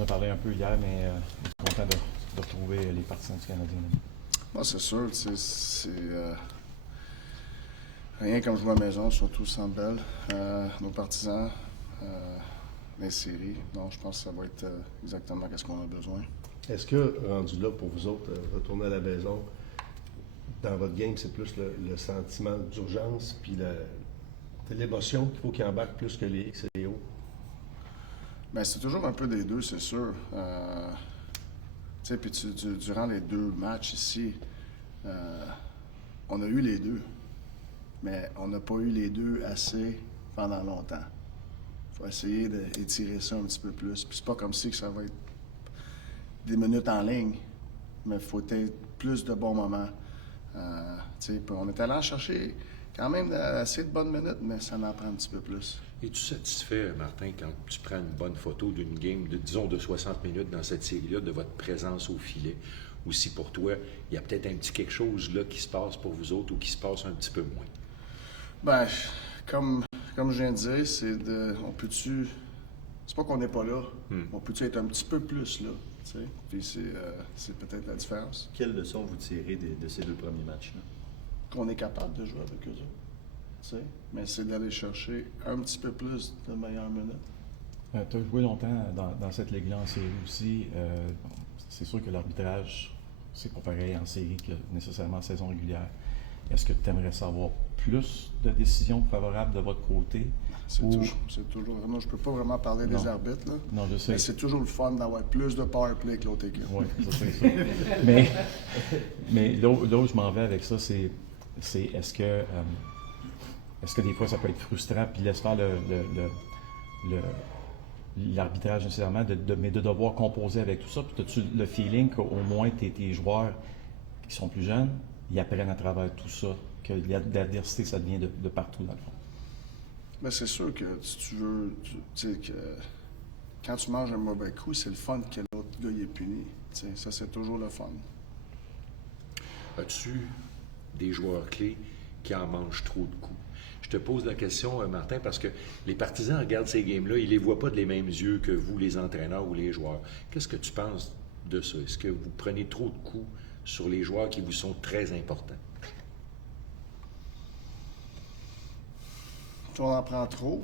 On a parlé un peu hier, mais je suis content de retrouver les partisans du Canadien. Bon, c'est sûr, c'est rien comme jouer à la maison, surtout sans Bell. Nos partisans, les séries. Donc, je pense que ça va être exactement ce qu'on a besoin. Est-ce que, rendu là, pour vous autres, retourner à la maison, dans votre game, c'est plus le sentiment d'urgence puis l'émotion qu'il faut qu'il embarque plus que les X et les O? Bien, c'est toujours un peu des deux, c'est sûr. Tu sais, puis durant les deux matchs ici, on a eu les deux. Mais on n'a pas eu les deux assez pendant longtemps. Il faut essayer d'étirer ça un petit peu plus. Puis c'est pas comme si que ça va être des minutes en ligne, mais il faut être plus de bons moments. On est allé en chercher quand même assez de bonnes minutes, mais ça en prend un petit peu plus. Es-tu satisfait, Martin, quand tu prends une bonne photo d'une game, disons, de 60 minutes dans cette série-là, de votre présence au filet? Ou si pour toi, il y a peut-être un petit quelque chose là qui se passe pour vous autres ou qui se passe un petit peu moins? Ben, comme je viens de dire, on peut-tu... C'est pas qu'on n'est pas là. On peut-tu être un petit peu plus là, tu sais? Puis c'est peut-être la différence. Quelle leçon vous tirez de ces deux premiers matchs-là? Qu'on est capable de jouer avec eux autres, tu sais? Mais c'est d'aller chercher un petit peu plus de meilleures minutes. Tu as joué longtemps dans cette ligue-là en série aussi. C'est sûr que l'arbitrage, c'est pas pareil en série que nécessairement en saison régulière. Est-ce que tu aimerais savoir plus de décisions favorables de votre côté? C'est toujours vraiment... Je peux pas vraiment parler des arbitres, là. Non, je sais. Mais c'est toujours le fun d'avoir plus de power play que l'autre équipe. Oui, c'est ça. mais là où je m'en vais avec ça, c'est est-ce que des fois ça peut être frustrant, puis laisse faire l'arbitrage nécessairement, mais de devoir composer avec tout ça, puis as-tu le feeling qu'au moins tes joueurs qui sont plus jeunes, ils apprennent à travers tout ça, que l'adversité, ça devient de partout dans le fond? Mais c'est sûr que si tu veux, tu sais que quand tu manges un mauvais coup, c'est le fun que l'autre gars il est puni. Tu sais, ça, c'est toujours le fun. As-tu des joueurs clés qui en mangent trop de coups? Je te pose la question, Martin, parce que les partisans regardent ces games-là, ils ne les voient pas de les mêmes yeux que vous, les entraîneurs ou les joueurs. Qu'est-ce que tu penses de ça? Est-ce que vous prenez trop de coups sur les joueurs qui vous sont très importants? Si on en prend trop,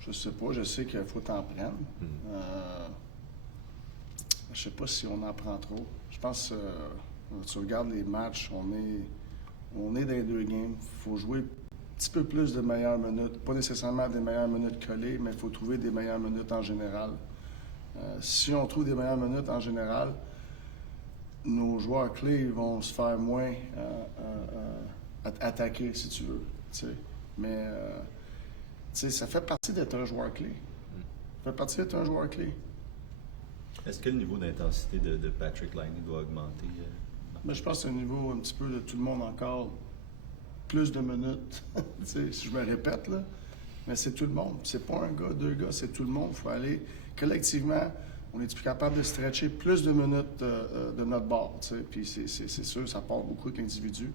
je sais pas, je sais qu'il faut t'en prendre. Je sais pas si on en prend trop. Je pense que tu regardes les matchs, on est dans les deux games. Il faut jouer un petit peu plus de meilleures minutes. Pas nécessairement des meilleures minutes collées, mais il faut trouver des meilleures minutes en général. Si on trouve des meilleures minutes en général, nos joueurs clés vont se faire moins attaquer, si tu veux. T'sais. Mais ça fait partie d'être un joueur clé. Ça fait partie d'être un joueur clé. Est-ce que le niveau d'intensité de Patrick Laine doit augmenter? Mais je pense que c'est un niveau un petit peu de tout le monde encore. Plus de minutes. Si je me répète, là. Mais c'est tout le monde. C'est pas un gars, deux gars, c'est tout le monde. Il faut aller collectivement. On est plus capable de stretcher plus de minutes de notre bord. Puis c'est sûr, ça part beaucoup avec l'individu.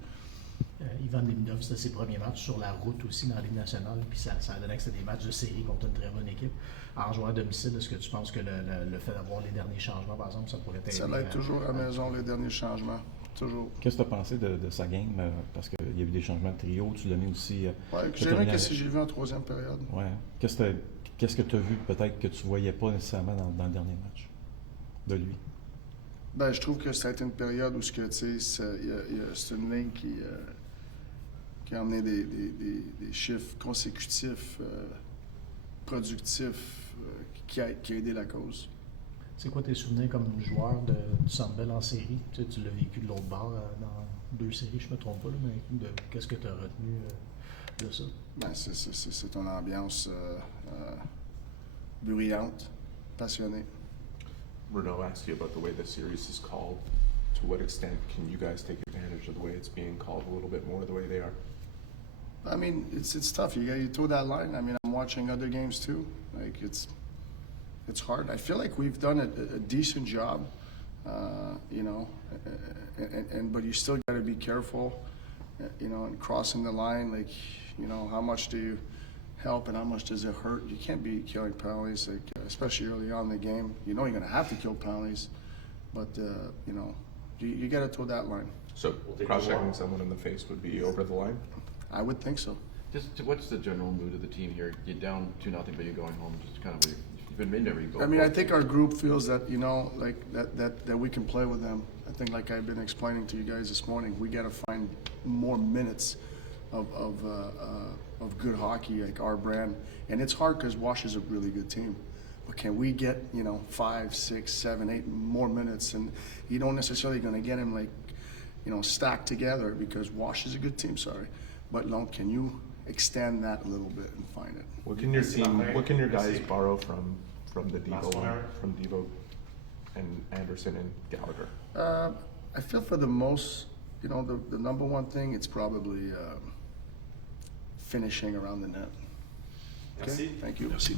Ivan Demidov, c'était ses premiers matchs sur la route aussi dans la Ligue nationale, puis ça a donné que c'était des matchs de série contre une très bonne équipe. En jouant à domicile, est-ce que tu penses que le fait d'avoir les derniers changements, par exemple, ça pourrait être... Ça va être toujours à la maison, les derniers changements. Toujours. Qu'est-ce que tu as pensé de sa game? Parce qu'il y a eu des changements de trio, tu l'as mis aussi... Oui, j'ai aimé ce que j'ai vu en troisième période. Oui. Qu'est-ce que tu as vu peut-être que tu ne voyais pas nécessairement dans le dernier match de lui? Ben, je trouve que ça a été une période où c'est une ligne qui a emmené des chiffres consécutifs, productifs, qui a aidé la cause. C'est quoi tes souvenirs comme joueur du Centre Bell en série? Tu l'as vécu de l'autre bord dans 2 séries, je ne me trompe pas, là, mais qu'est-ce que tu as retenu de ça? Ben, c'est une ambiance bruyante, passionnée. Renaud asked you about the way the series is called. To what extent can you guys take advantage of the way it's being called a little bit more the way they are? I mean, it's tough. You throw that line. I mean, I'm watching other games too. Like it's hard. I feel like we've done a decent job, you know, but you still got to be careful, you know, in crossing the line. Like, you know, how much do help and how much does it hurt? You can't be killing penalties, like, especially early on in the game. You know you're going to have to kill penalties, but you know, you got to toe that line. So cross-checking someone in the face would be over the line? I would think so. Just what's the general mood of the team here? You're down 2-0, but you're going home. Just kind of you've been in every goal. I mean, I think our group feels that, you know, like that we can play with them. I think, like I've been explaining to you guys this morning, we got to find more minutes of good hockey, like our brand. And it's hard because Wash is a really good team. But can we get, you know, 5, 6, 7, 8 more minutes? And you don't necessarily going to get them like, you know, stacked together because Wash is a good team. Sorry, but no, can you extend that a little bit and find it? What can your team? What can your guys borrow from the Devo and Anderson and Gallagher? I feel for the most, you know, the number one thing, it's probably finishing around the net. Okay, thank you. Merci.